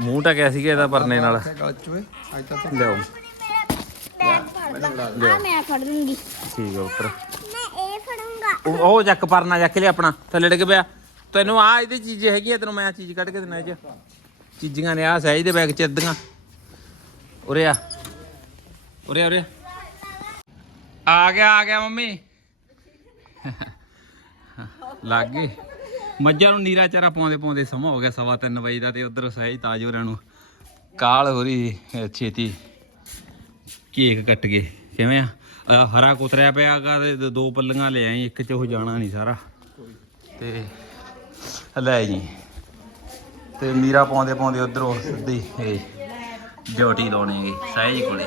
ਮੂੰਹ ਟਕਿਆ ਸੀਗਾ ਇਹਦਾ ਪਰਨੇ ਨਾਲ। ਅੱਜ ਤਾਂ ਲਿਆਓ। ਮੈਂ ਫੜ ਲਾ। ਆ ਮੈਂ ਫੜ ਲੂੰਗੀ। ਠੀਕ ਆ ਉੱਪਰ। ਉਹ ਉਹ ਚੱਕ ਪਰਨਾ ਚੱਕ ਲਿਆ ਆਪਣਾ ਥੱਲੇ ਡਿੱਗ ਪਿਆ। ਤੈਨੂੰ ਆ ਇਹਦੀ ਚੀਜ਼ ਹੈਗੀ ਆ ਤੈਨੂੰ ਮੈਂ ਆਹ ਚੀਜ਼ ਕੱਢ ਕੇ ਦੇਣਾ ਇਹ ਚ। ਚੀਜ਼ੀਆਂ ਨੇ ਆ ਸਹਿਜ ਦੇ ਬੈਗ ਚ ਅੱਧੀਆਂ। ਉਰੇ ਆ। ਉਰੇ ਆ, ਉਰੇ ਆ। ਆ ਗਿਆ ਆ ਗਿਆ ਮੰਮੀ। ਲੱਗ ਗਈ। ਮੱਝਾਂ ਨੂੰ ਨੀਰਾ ਚਾਰਾ ਪਾਉਂਦੇ ਪਾਉਂਦੇ ਸਮਾਂ ਹੋ ਗਿਆ ਸਵਾ ਤਿੰਨ ਵਜੇ ਦਾ ਤੇ ਉਧਰ ਸਹਿਜ ਤਾਜ ਹੋਰਾਂ ਨੂੰ ਕਾਲ ਹੋ ਰਹੀ ਅਹ ਛੇਤੀ। ਕੇਕ ਕੱਟ ਗਏ। ਕਿਵੇਂ ਆ? ਹਰਾ ਕੁਤਰਿਆ ਪਿਆਗਾ ਤੇ ਦੋ ਪੱਲੀਆਂ ਲੈ ਆਈ, ਇੱਕ ਚ ਉਹ ਜਾਣਾ ਨਹੀਂ ਸਾਰਾ। ਤੇ ਲੈ ਜੀ। ਤੇ ਨੀਰਾ ਪਾਉਂਦੇ ਪਾਉਂਦੇ ਉਧਰੋਂ ਸਿੱਧੀ ਇਹ ਡਿਊਟੀ ਲਾਉਣੇਗੇ ਸਹਿਜ ਕੋਲੇ।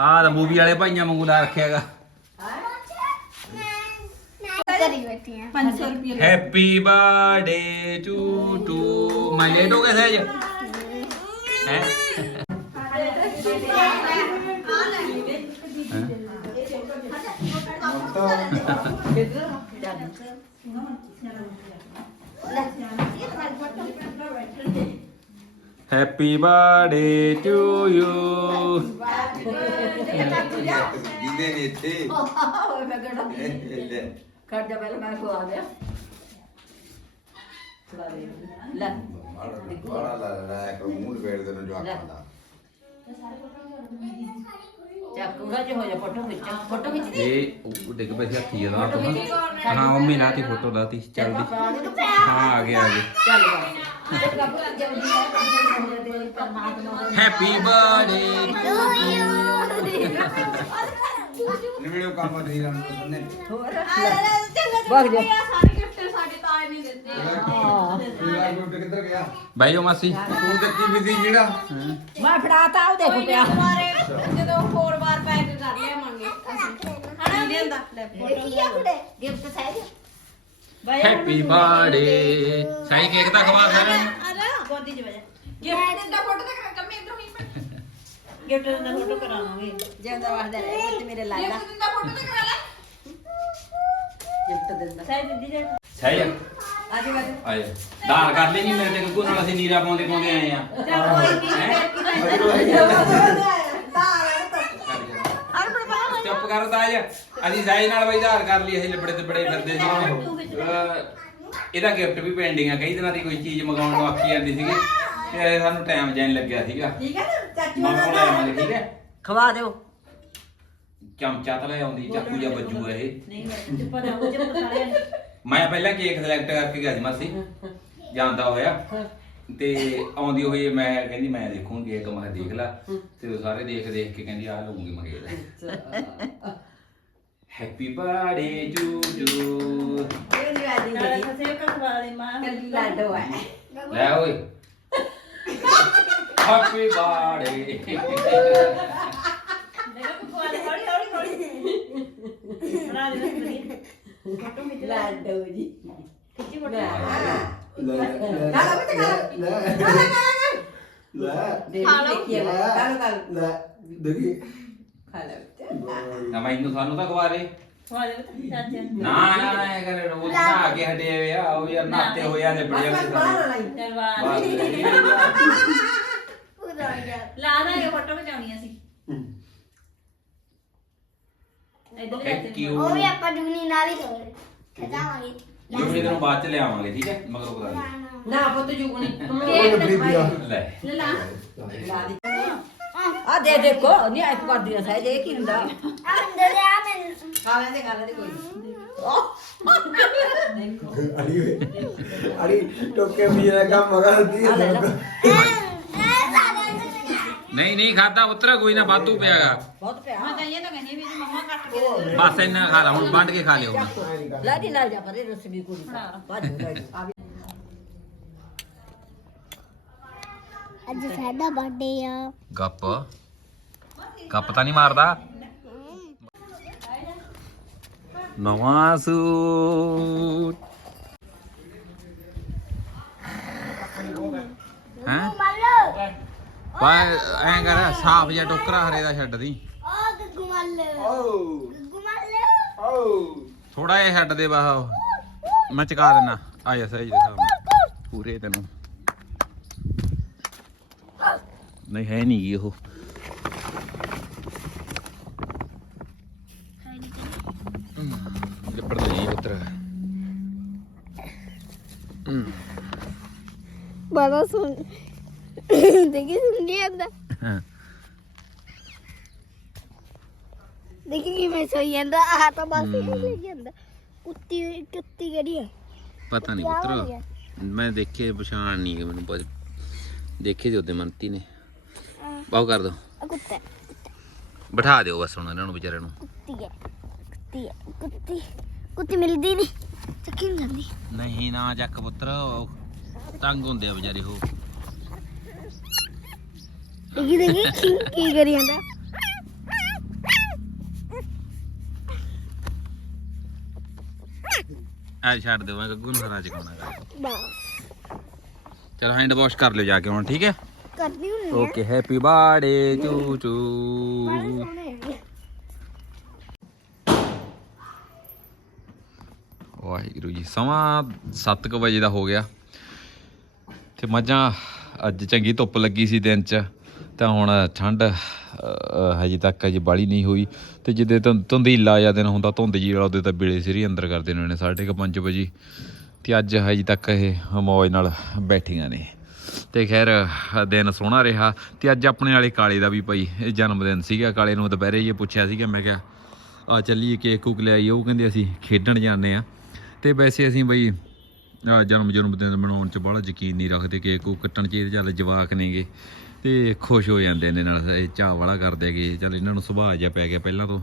ਆਹ ਤਾਂ ਮੂਵੀ ਵਾਲੇ ਭਾਈਆਂ ਵਾਂਗੂ ਲਾ ਰੱਖਿਆਗਾ ਕਰੀ ਹੈਪੀ ਬਰਥਡੇ ਟੂ ਟੂ ਮੈਂ ਲੇਟ ਹੋ ਗਿਆ ਸਹਿਜ? ਹੈ? ਹੈਪੀ ਬਰਥਡੇ ਟੂ ਯੂ ਜਿੰਨੇ ਨੇ ਇੱਥੇ ਖੜ ਜਾ ਪਹਿਲਾਂ ਮੈਂ ਖਵਾ ਦਿਆਂ ਖਵਾ ਦੇ ਲੈ ਬੜਾ ਲਾ ਲਾ ਇੱਕ ਮੂੰਹ ਵੇੜ ਦੇ ਨੂੰ ਜਵਾਕਾਂ ਦਾ ਚੱਕ ਉਹਦਾ ਚ ਹੋ ਜਾ ਫੋਟੋ ਖਿੱਚ। ਫੋਟੋ ਦੀ ਇਹ ਉਹ ਡਿੱਗ ਪਈ ਸੀ ਹੱਥੀ ਜਦਾ ਹਾਂ ਮੰਮੀ ਲਾਤੀ ਫੋਟੋ ਲਾਤੀ ਚੱਲਦੀ ਹਾਂ ਆ ਗਿਆ ਆ ਗਿਆ ਚੱਲ ਹੈਪੀ ਬਰਥਡੇ ਨਿਵੜਿਓ ਕੰਮ ਨਹੀਂ। ਰਾਂ ਨੇ ਵਗ ਜਾ। ਪੂਰਾ ਗੋਟ ਕਿੱਧਰ ਗਿਆ? ਬਾਈ ਜੋ ਮਾਸੀ। ਤੂੰ ਤੇ ਕੀ ਬਿਜ਼ੀ ਜਿਹੜਾ? ਮੈਂ ਫੜਾਤਾ ਉਹ ਦੇਖੋ ਪਿਆ। ਜਦੋਂ ਹੋਰ ਵਾਰ ਪੈਕ ਕਰ ਲਿਆਵਾਂਗੇ ਹਣਾ ਲਿਆਂਦਾ? ਲੈ ਆ ਗਿਫਟ ਸਾਈਜ਼ ਹੈਪੀ ਬਰਥਡੇ ਸਾਈ ਕੇਕ ਤਾਂ ਖਵਾ ਸਾਰਿਆਂ ਨੂੰ ਅਰੇ। ਗੋਦੀ ਚ ਵਜਾ ਗਿਫਟ ਦਾ ਫੋਟੋ ਤੇ ਕੰਮੇ ਇਧਰੋਂ ਹੀ। ਗਿਫਟ ਦਾ ਫੋਟੋ ਕਰਾਵਾਂਗੇ। ਜਿੰਦਾ ਵਾਸਦਾ ਰਹਿ ਪੁੱਤ ਮੇਰੇ ਲਾਲਾ ਗਿਫਟ ਦਾ ਫੋਟੋ ਤੇ ਕਰਾ ਲੈ। ਗਿਫਟ ਦਿੰਦਾ। ਸਾਈ ਦਿੱਦੀ ਜੇ। ਸਹੀ ਆ। ਆਜੇ ਬਾਜੇ। ਆਏ। ਦਾਨ ਕਰ ਲਈ ਨਹੀਂ ਮੇਰੇ ਤੇ ਗੁੱਗੂ ਨਾਲ ਅਸੀਂ ਨੀਰਾ ਪਾਉਂਦੇ ਪਾਉਂਦੇ ਆਏ ਆ। ਚੱਲ ਕੋਈ ਨਹੀਂ ਚੁੱਪ ਕਰ ਅਸੀਂ ਸਾਈ ਨਾਲ ਬਈ ਧਾਰ ਕਰ ਲਈ ਅਸੀਂ ਲਿਬੜੇ ਤੇ ਬੜੇ ਫਿਰਦੇ ਸੀ ਅਹ ਇਹਦਾ ਗਿਫਟ ਵੀ ਪੈਂਡਿੰਗ ਆ ਕਈ ਦਿਨਾਂ ਦੀ ਕੋਈ ਚੀਜ਼ ਮੰਗਾਉਣ ਨੂੰ ਆਖੀ ਜਾਂਦੀ ਸੀਗੀ। ਤੇ ਸਾਨੂੰ ਟਾਈਮ ਜਾਣ ਲੱਗਿਆ ਸੀਗਾ। ਠੀਕ ਹੈ ਨਾ ਚਾਚੂ ਆਵਾਂਗੇ ਠੀਕ ਹੈ ਖਵਾ ਦਿਓ। ਚਮਚਾ ਤਾਂ ਲੈ ਆਉਂਦੀ ਚਾਕੂ ਜਾਂ ਬੱਜੂ ਇਹ। ਨਹੀਂ ਮੈਂ ਚੁੱਪ ਚੁੱਪ ਮੈਂ ਪਹਿਲਾਂ ਕੇਕ ਸਿਲੈਕਟ ਕਰਕੇ ਗਿਆ ਸੀ ਮਾਸੀ ਜਾਂਦਾ ਹੋਇਆ। ਤੇ ਆਉਂਦੀ ਹੋਈ ਮੈਂ ਕਹਿੰਦੀ ਮੈਂ ਦੇਖੂੰਗੀ ਇੱਕ ਮੈਂ ਕਿਹਾ ਦੇਖ ਲਾ। ਤੇ ਉਹ ਸਾਰੇ ਦੇਖ ਦੇਖ ਕੇ ਕਹਿੰਦੀ ਆ ਲਊਂਗੀ ਮੈਂ ਕਿਹਾ ਹੈਪੀ ਬਰਥਡੇ ਟੂ ਟੂ ਇਹ ਨਹੀਂ ਆਦੀ ਨਾਲੇ ਫਸੇ ਕਖਵਾ ਦੇ ਮਾਂ। ਕੱਲੀ ਲਾਡੋ ਹੈ ਲੈ ਓਏ। ਹੈਪੀ ਬਰਥਡੇ ਮੇਰੇ ਕੋ ਖਵਾ ਦੇ ਹੌਲੀ ਹੌਲੀ ਹੌਲੀ ਬਣਾ ਦੇ ਬਸ ਲਾਡੋ ਜੀ ਲੈ। ਲੈ ਲੈ ਲੈ ਲੈ ਦੇਖੀ। ਖਾ ਲੈ ਬੱਚਾ ਨਾ ਮੈਨੂੰ ਸਾਨੂੰ ਤਾਂ ਖਵਾ ਦੇ। ਖਵਾ ਦੇ ਚਾਚੇ ਨੂੰ ਨਾ ਨਾ ਨਾ ਇਹ ਕਰੇ ਰੋਜ਼ ਨਾ ਕੇ ਹਟੇ ਹੋਏ ਆ ਉਹ ਯਾਰ ਨਾਤੇ ਹੋਇਆ ਨੇ ਬੜੇ ਬਸ ਬਾਹਰ ਲਈ ਚੱਲ ਵਾਹ ਪੂਰਾ ਯਾਰ ਲਾ ਦਾਂਗੇ ਫੋਟੋ ਖਿਚਾਉਣੀਆਂ ਸੀ। ਇਧਰ ਥੈਂਕ ਯੂ ਉਹ ਵੀ ਆਪਾਂ ਡੁਗਨੀ ਨਾਲ ਹੀ ਕਰ ਖਜਾਵਾਂਗੇ ਜੁਗਨੀ ਤੈਨੂੰ ਬਾਅਦ ਚ ਲਿਆਵਾਂਗੇ ਠੀਕ ਹੈ? ਮਗਰੋਂ ਨਾ ਪੁੱਤ ਬਰੀਬੀਆ ਲੈ। ਲੈ ਲਾ। ਲਾ ਦੀ ਆ ਦੇ ਦੇਖੋ ਨਹੀਂ ਆਇਕ ਕਰਦੀ ਆ ਸਾਇਦ ਇਹ ਕੀ ਹੁੰਦਾ ਆ ਅੰਦਰ ਦੇ ਆ ਮੈਨੂੰ ਖਾ ਲੈਂਦੇ ਖਾ ਲੈਂਦੇ ਕੋਈ ਨੀ। ਅੜੀ ਓਏ ਅੜੀ ਟੋਕੇ ਵੀ ਇਹ ਕੰਮ ਮਗਾ ਦੀ ਆ ਲੈ ਲਓ। ਇਹ ਇਹ ਸਾਰਾ ਨਹੀਂ ਨਹੀਂ ਖਾਦਾ ਪੁੱਤਰ ਕੋਈ ਨਾ ਵਾਧੂ ਪਿਆਗਾ ਬਹੁਤ ਪਿਆ ਮੈਂ ਤਾਂ ਇਹ ਤਾਂ ਕਹਿੰਦੀ ਵੀ ਇਹਦੀ ਮੰਮਾ ਕੱਟ ਕੇ ਦੇ ਦੇ। ਬਸ ਇੰਨਾ ਖਾ ਲਾ ਹੁਣ ਵੰਡ ਕੇ ਖਾ ਲਿਓ ਲੈ ਦੀ ਲੈ ਜਾ ਪਰੇ ਰਸਗੀ ਕੁੜੀ ਭੱਜ ਲੈ ਜੀ। ਆ ਵੀ ਅੱਜ ਸਾਡਾ ਬਰਥਡੇ ਆ। ਗੱਪ। ਗੱਪ ਤਾਂ ਨਹੀਂ ਮਾਰਦਾ। ਨਵਾਂ ਸੂਟ। ਹੈਂ? ਪਾ ਐਂ ਕਰ ਸਾਫ਼ ਜਿਹਾ ਟੋਕਰਾ ਹਰੇ ਦਾ ਛੱਡ ਦੀ। ਆ ਗੱਗੂ ਮੱਲ। ਗੱਗੂ ਮੱਲ। ਥੋੜਾ ਜਿਹਾ ਛੱਡ ਦੇ ਬਾਹ ਮੈਂ ਚਕਾ ਦਿੰਨਾ। ਆ ਜਾ ਸਹੀ ਦੇ। ਪੂਰੇ ਤੈਨੂੰ। ਨਹੀਂ ਹੈ ਨਹੀਂ ਗੀ ਉਹ। ਲਿਪੜ ਦੇ ਨਹੀਂ ਪੁੱਤਰ। ਹਮ, ਬੜਾ ਸੁਣ। ਦੇਖੀ ਸੁਣ ਨਹੀਂ ਆਂਦਾ ਹਾਂ। ਦੇਖੀ ਕਿਵੇਂ ਸੋਈ ਜਾਂਦਾ? ਆ ਤਾਂ ਬਸ ਇਹ ਲੈ ਜਾਂਦਾ। ਕੁੱਤੀ ਕੁੱਤੀ ਕਿਹੜੀ ਹੈ ਪਤਾ ਨਹੀਂ ਪੁੱਤਰ। ਮੈਂ ਦੇਖੇ ਪਛਾਣ ਨਹੀਂ ਮੈਨੂੰ ਦੇਖੇ ਤੇ ਉਹਦੇ ਮੰਤੀ ਨੇ। ਬਾਹੂ ਕਰ ਦੋ। ਕੁੱਤਾ ਬਿਠਾ ਦਿਓ ਬਸ ਹੁਣ ਇਹਨਾਂ ਨੂੰ ਵਿਚਾਰਿਆਂ ਨੂੰ। ਕੁੱਤੀ ਹੈ ਕੁੱਤੀ ਹੈ ਕੁੱਤੀ ਕੁੱਤੀ ਮਿਲਦੀ ਨਹੀਂ। ਚੱਕੀ ਨਹੀਂ ਜਾਂਦੀ। ਨਹੀਂ ਨਾ ਚੱਕ ਪੁੱਤਰ ਉਹ ਤੰਗ ਹੁੰਦੇ ਆ ਵਿਚਾਰੇ ਉਹ। ਦੇਖੀ ਦੇਖੀ? ਕੀ ਕਰੀ ਜਾਂਦਾ? ਐ ਛੱਡ ਦਿਓ ਮੈਂ ਗੱਗੂ ਨੂੰ ਹਰਾ ਬਸ। ਚਲ ਹੈਂਡ ਵਾਸ਼ ਕਰ ਲਿਓ ਜਾ ਕੇ ਹੁਣ ਠੀਕ ਹੈ? ਕਰਦੀ ਹੁੰਦੀ ਓਕੇ ਹੈਪੀ ਬਰਥਡੇ ਚੂ ਚੂ ਵਾਹਿਗੁਰੂ ਜੀ ਸਮਾਂ 7:00 ਵਜੇ ਦਾ ਹੋ ਗਿਆ। ਤੇ ਮੱਝਾਂ ਅੱਜ ਚੰਗੀ ਧੁੱਪ ਲੱਗੀ ਸੀ ਦਿਨ 'ਚ ਤਾਂ ਹੁਣ ਠੰਡ ਹਜੇ ਤੱਕ ਅਜੇ ਬਾਲੀ ਨਹੀਂ ਹੋਈ। ਤੇ ਜਿੱਦੇ ਧੁੰਦੀਲਾ ਜਾਂ ਦਿਨ ਹੁੰਦਾ ਧੁੰਦ ਜੀ ਵਾਲਾ ਉਹਦੇ ਤਾਂ ਬਿਲੇ ਸਿਰੀ ਅੰਦਰ ਕਰਦੇ ਨੇ ਉਹਨੇ ਸਾਢੇ ਕੁ ਪੰਜ ਵਜੇ। ਤੇ ਅੱਜ ਹਜੇ ਤੱਕ ਇਹ ਮੌਜ ਨਾਲ ਬੈਠੀਆਂ ਨੇ। ਤੇ ਖੈਰ, ਦਿਨ ਸੋਹਣਾ ਰਿਹਾ ਤੇ ਅੱਜ ਆਪਣੇ ਵਾਲੇ ਕਾਲੇ ਦਾ ਵੀ ਭਾਈ ਜਨਮ ਦਿਨ ਸੀਗਾ, ਕਾਲੇ ਨੂੰ ਦੁਪਹਿਰੇ ਜੇ ਪੁੱਛਿਆ ਸੀਗਾ, ਮੈਂ ਕਿਹਾ, ਆ ਚੱਲੀਏ ਕੇਕ ਕੁਕ ਲਿਆਈ ਉਹ ਕਹਿੰਦੇ, ਅਸੀਂ ਖੇਡਣ ਜਾਂਦੇ ਆ ਤੇ ਵੈਸੇ ਅਸੀਂ ਬਈ, ਆ ਜਨਮ ਜਨਮ ਦਿਨ ਮਨਾਉਣ ਚ ਬੜਾ ਯਕੀਨ ਨਹੀਂ ਰੱਖਦੇ, ਕੇਕ ਕੁਕ ਕੱਟਣ ਚ ਇਹ ਚੱਲ ਜਵਾਕ ਨੇਗੇ ਤੇ ਖੁਸ਼ ਹੋ ਜਾਂਦੇ ਨੇ ਨਾਲ, ਇਹ ਚਾਹ ਵਾਲਾ ਕਰਦੇ ਹੈਗੇ, ਚੱਲ ਇਹਨਾਂ ਨੂੰ ਸੁਭਾਅ ਜਿਹਾ ਪੈ ਗਿਆ ਪਹਿਲਾਂ ਤੋਂ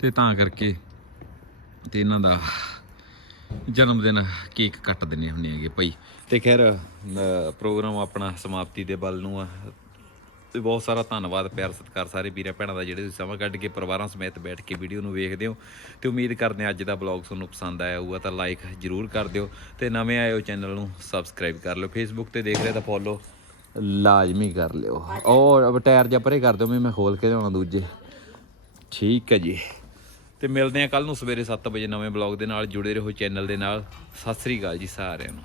ਤੇ ਤਾਂ ਕਰਕੇ ਤੇ ਇਹਨਾਂ ਦਾ ਜਨਮ ਦਿਨ ਕੇਕ ਕੱਟ ਦਿੰਨੇ ਹੁੰਦੇ ਹੈਗੇ ਭਾਈ। ਤੇ ਖੈਰ ਪ੍ਰੋਗਰਾਮ ਆਪਣਾ ਸਮਾਪਤੀ ਦੇ ਵੱਲ ਨੂੰ ਆ। ਤੇ ਬਹੁਤ ਸਾਰਾ ਧੰਨਵਾਦ ਪਿਆਰ ਸਤਿਕਾਰ ਸਾਰੇ ਵੀਰਾਂ ਭੈਣਾਂ ਦਾ ਜਿਹੜੇ ਤੁਸੀਂ ਸਮਾਂ ਕੱਢ ਕੇ ਪਰਿਵਾਰਾਂ ਸਮੇਤ ਬੈਠ ਕੇ ਵੀਡੀਓ ਨੂੰ ਵੇਖਦੇ ਹੋ। ਤੇ ਉਮੀਦ ਕਰਦੇ ਹਾਂ ਅੱਜ ਦਾ ਬਲੌਗ ਤੁਹਾਨੂੰ ਪਸੰਦ ਆਇਆ ਹੋਊਗਾ ਤਾਂ ਲਾਈਕ ਜਰੂਰ ਕਰ ਦਿਓ ਤੇ ਨਵੇਂ ਆਏ ਹੋ ਚੈਨਲ ਨੂੰ ਸਬਸਕ੍ਰਾਈਬ ਕਰ ਲਿਓ। ਫੇਸਬੁੱਕ ਤੇ ਦੇਖ ਰਹੇ ਤਾਂ ਫੋਲੋ ਲਾਜ਼ਮੀ ਕਰ ਲਿਓ। ਔਰ ਟਾਇਰ ਜਿਹਾ ਪਰੇ ਕਰ ਦਿਓ ਵੀ ਮੈਂ ਖੋਲ ਕੇ ਲਿਆਉਣਾ ਦੂਜੇ। ਠੀਕ ਹੈ ਜੀ। ਤੇ ਮਿਲਦੇ ਹਾਂ ਕੱਲ ਨੂੰ ਸਵੇਰੇ 7 ਵਜੇ ਨਵੇਂ ਬਲੌਗ ਦੇ ਨਾਲ, ਜੁੜੇ ਰਹੋ ਚੈਨਲ ਦੇ ਨਾਲ। ਸਤਿ ਸ੍ਰੀ ਅਕਾਲ ਜੀ ਸਾਰਿਆਂ ਨੂੰ।